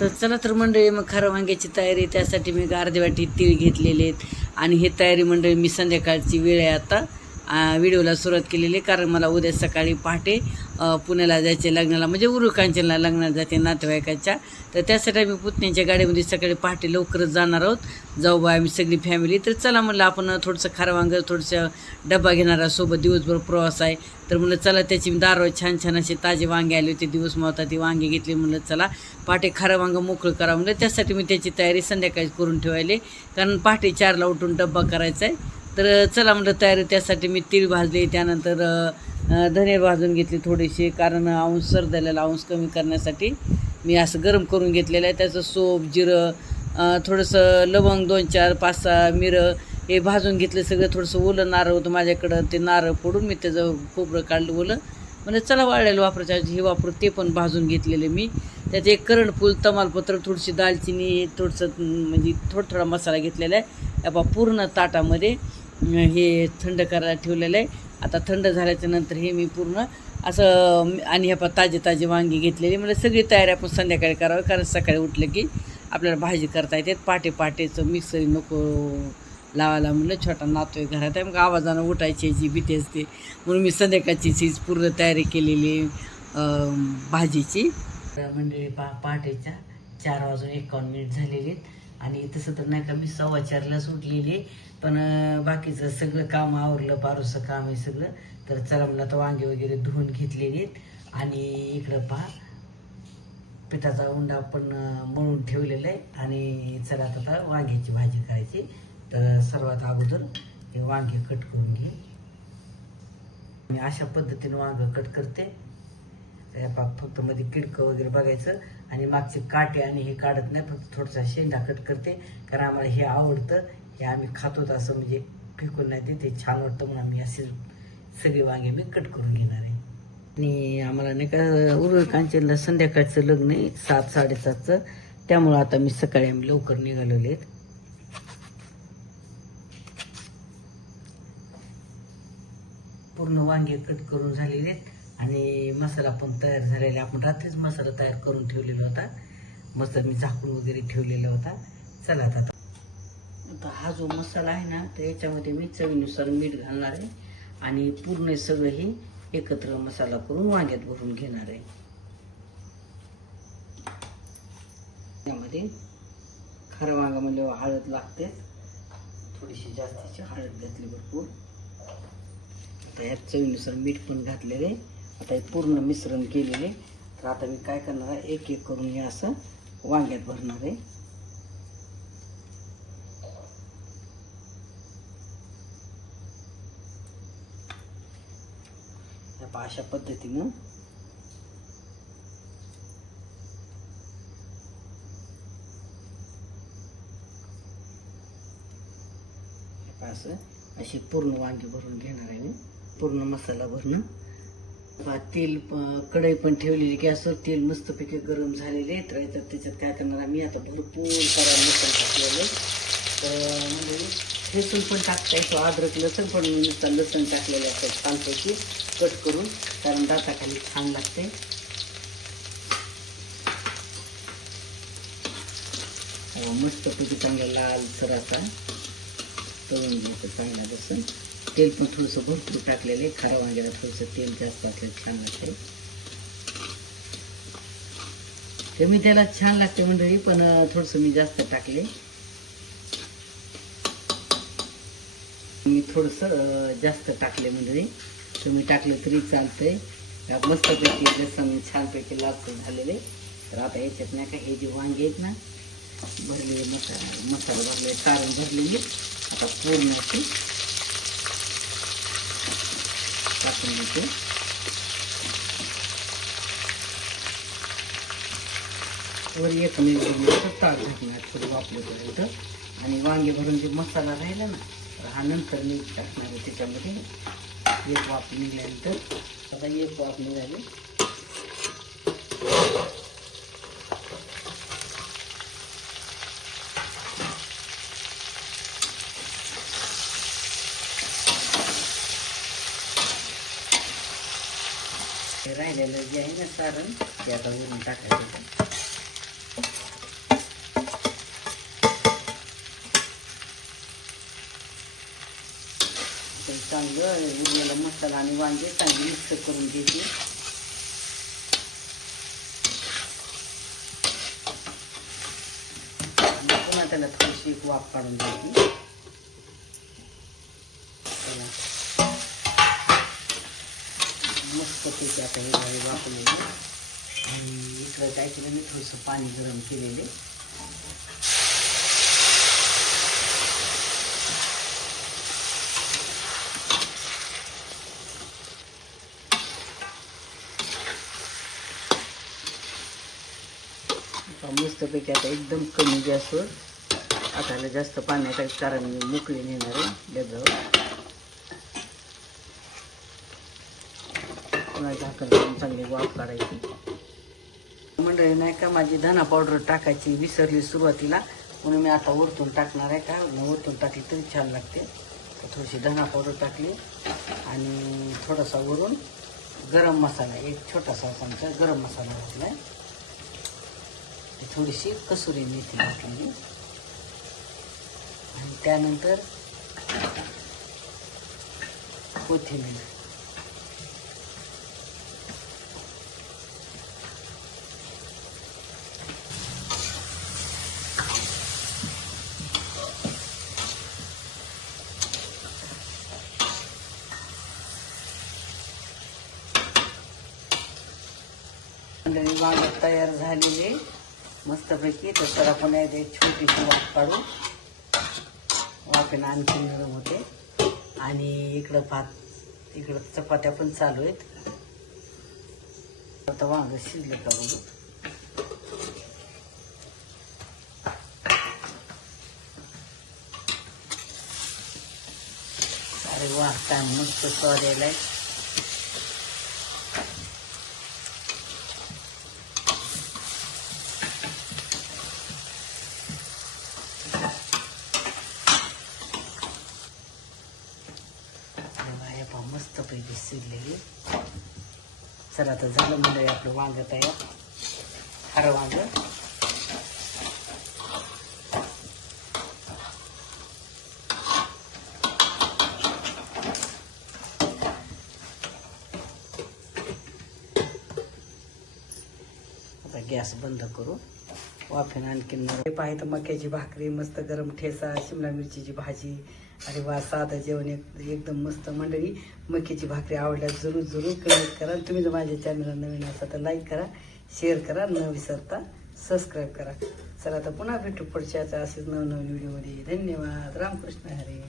तर चला तर मंडळी, मग खारं वांग्याची तयारी, त्यासाठी मी अर्धी वाटी तीळ घेतलेले आहेत. आणि हे तयारी मंडळी मी संध्याकाळची वेळ आहे आता व्हिडिओला सुरुवात केलेली आहे, कारण मला उद्या सकाळी पहाटे पुण्याला जायचे लग्नाला, म्हणजे उरुळ कांचनला लग्नाला जाते नातेवाईकाच्या. तर त्यासाठी आम्ही पुतण्याच्या गाडीमध्ये सकाळी पहाटे लवकरच जाणार आहोत, जाऊ बा आम्ही सगळी फॅमिली. तर चला म्हणलं आपण थोडंसं खारं वांगं, थोडंसं डबा घेणारा सोबत, दिवसभर प्रवास आहे. तर म्हणलं चला, त्याची दारं छान छान असे ताजे वांगे आले होते, दिवस मावता ती वांगे घेतली. म्हणलं चला पहाटे खारं वांगं मोकळं करा म्हणलं. त्यासाठी मी त्याची तयारी संध्याकाळी करून ठेवायले, कारण पहाटे 4ला उठून डब्बा करायचा आहे. तर चला म्हणलं तयारी, त्यासाठी मी तीळ भाजले, त्यानंतर धने भाजून घेतली थोडीशी, कारण अंश सरदलेला अंश कमी करण्यासाठी मी असं गरम करून घेतलेलं आहे. त्याचं सोप, जिरं, थोडंसं लवंग, 2, 4, 5, 6 मिरं हे भाजून घेतलं सगळं. थोडंसं ओलं नारळ होतं माझ्याकडं, ते नारळ फोडून मी त्याचं खोबरं काढलं ओलं. म्हणजे चला वाळलेलं वापरायचं हे वापरू, ते पण भाजून घेतलेले मी. त्यात एक करंटफूल, तमालपत्र, थोडीशी दालचिनी, थोडंसं म्हणजे थोडा मसाला घेतलेला आहे. या पूर्ण ताटामध्ये हे थंड करायला ठेवलेलं आहे. आता थंड झाल्याच्या नंतर हे मी पूर्ण असं, आणि ह्या ताजे ताजे वांगी घेतलेली. म्हणजे सगळी तयारी आपण संध्याकाळी करावी, कारण सकाळी उठलं की आपल्याला भाजी करता येते. पहाटेचं मिक्सरी नको लावायला म्हणलं, छोटा नातोय घरात आहे, मग आवाजानं उठायची जी भीती असते, म्हणून मी संध्याकाळची चीज पूर्ण तयारी केलेली भाजीची. म्हणजे पहाटेच्या 4:51 झालेले आहेत. आणि तसं तर नाही का मी 4:15लाच उठलेली, पण बाकीचं सगळं काम आवरलं, पारूचं काम आहे सगळं. तर चला म्हणलं आता वांगे वगैरे धुवून घेतलेले आहेत. आणि इकडं पहा पिठाचा उंडा पण मळून ठेवलेला आहे. आणि चला आता वांग्याची भाजी करायची. तर सर्वात अगोदर हे वांगे कट करून घे. मी अशा पद्धतीने वांगं कट करते. फक्त मध्ये किडकं वगैरे बघायचं, आणि मागचे काटे आणि हे काढत नाही, फक्त थोडासा शेंडा कट करते, कारण आम्हाला हे आवडतं, हे आम्ही खातो. असं म्हणजे फेकून नाही ते छान वाटतं, म्हणून आम्ही असे सगळे वांगे मी कट करून घेणार आहे. आणि आम्हाला नाही का उरुळ कांचनला संध्याकाळचं लग्न आहे 7-7:30चं, त्यामुळं आता मी सकाळी आम्ही लवकर निघालेले आहेत. पूर्ण वांगे कट करून झालेले आहेत. आणि मसाला पण तयार झालेला, आपण रात्रीच मसाला तयार करून ठेवलेला होता, मस्त मी झाकून वगैरे ठेवलेला होता. चला आता हा जो मसाला आहे ना, तर याच्यामध्ये मी चवीनुसार मीठ घालणार आहे, आणि पूर्ण सगळं ही एकत्र मसाला करून वांग्यात भरून घेणार आहे. यामध्ये खारं वांगा म्हणजे हळद लागते, थोडीशी जास्तीची हळद घातली भरपूर. आता यात चवीनुसार मीठ पण घातलेले आहे. आता हे पूर्ण मिश्रण केलेले. तर आता मी काय करणार आहे, एक एक करून हे असं वांग्यात भरणार आहे. अशा पद्धतीनं असं अशी पूर्ण वांगी भरून घेणार आहे मी, पूर्ण मसाला भरून. तेल कढई पण ठेवलेली गॅसवर, तेल मस्तपैकी गरम झालेले. तर त्याच्यात काय करणार मी आता भरपूर सारा मसाला टाकलेला. तर म्हणजे ठेचून पण टाकता येतो, अद्रक लसूण, पण मी नुसता लसूण टाकलेलं असतं छानपैकी कट करून, कारण दाताखाली छान लागते. मस्तपैकी चांगला लालसर असा तळून घ्यायचं चांगला लसूण. तेल पण थोडंसं भरपूर टाकलेलं, खारं वांग्याला थोडंसं तेल जास्त असलं छान लागते. ते मी त्याला छान लागते मंडळी, पण थोडंसं मी जास्त टाकले. मी थोडंसं जास्त टाकले मंडळी, तुम्ही टाकलं तरी चालतंय. मस्तपैकी लसूण छानपैकी लालसर झालेले. तर आता याच्यात नाही का हे जे वांगे आहेत ना, भरलेले मसाला भरले, काढून भरलेली, आता पूर्ण अशी टाकून देते. वर एक मिनिट ताक घालणार थोडं वापरल्यापर्यंत. आणि वांगे भरून जे मसाला राहिला ना, तर हा नंतर मी टाकणार आहे त्याच्यामध्ये. एक वाफ निघाल्यानंतर, आता एक वाफ निघाली. राहिलेलं जे आहे ना सारण, ते आता वरून टाकायचं. सगळं उरलेला मसाला आणि वांगे चांगली मिक्स करून घ्यायची. आणि पुन्हा त्याला थोडीशी एक वाफ काढून द्यायची. मस्तपैकी आता हे झाले वापरलेले. आणि इकडं काय केलं मी थोडंसं पाणी गरम केलेले. मस्तपैकी आता एकदम कमी गॅसवर आता जास्त पाणी टाकायचं कारण मी मोकळी नेणार आहे डब्यावर. पुन्हा झाकण लावून चांगली वाफ काढायची. मंडळी नाही का माझी धना पावडर टाकायची विसरली सुरुवातीला, म्हणून मी आता वरतून टाकणार आहे. काय वरतून टाकली तरी छान लागते. तर थोडीशी धना पावडर टाकली आणि थोडासा वरून गरम मसाला, एक छोटासा चमचा गरम मसाला घातला आहे. थोडीशी कसुरी मेथी घातली आणि त्यानंतर कोथिंबीर. वांग तयार झालेले मस्तपैकी. तर आपण एक छोटीशी वाफ काढू. वाफेनं आणखी नरम होते. आणि इकडं इकडं चपात्या पण चालू आहेत. आता वांग शिजलं का बघू. अरे वा, काय मस्त स्वाद यायलाय. मस्त पैकी शिजलेली. चला आता झालं म्हणजे आपलं वांग तयार. हरं वांग. आता गॅस बंद करू. वाफेनं आणखीन पाहिजे तर मक्याची भाकरी, मस्त गरम ठेचा, शिमला मिरचीची भाजी. अरे वा, साधं जेवण एकदम मस्त. मंडळी मक्याची भाकरी आवडल्यास जरूर कमेंट करा. तुम्ही जर माझ्या चॅनलला नवीन असाल तर लाईक करा, शेअर करा, न विसरता सबस्क्राईब करा. चला आता पुन्हा भेटू पुढच्या असेच नवनवीन व्हिडिओमध्ये. धन्यवाद. रामकृष्ण हरी.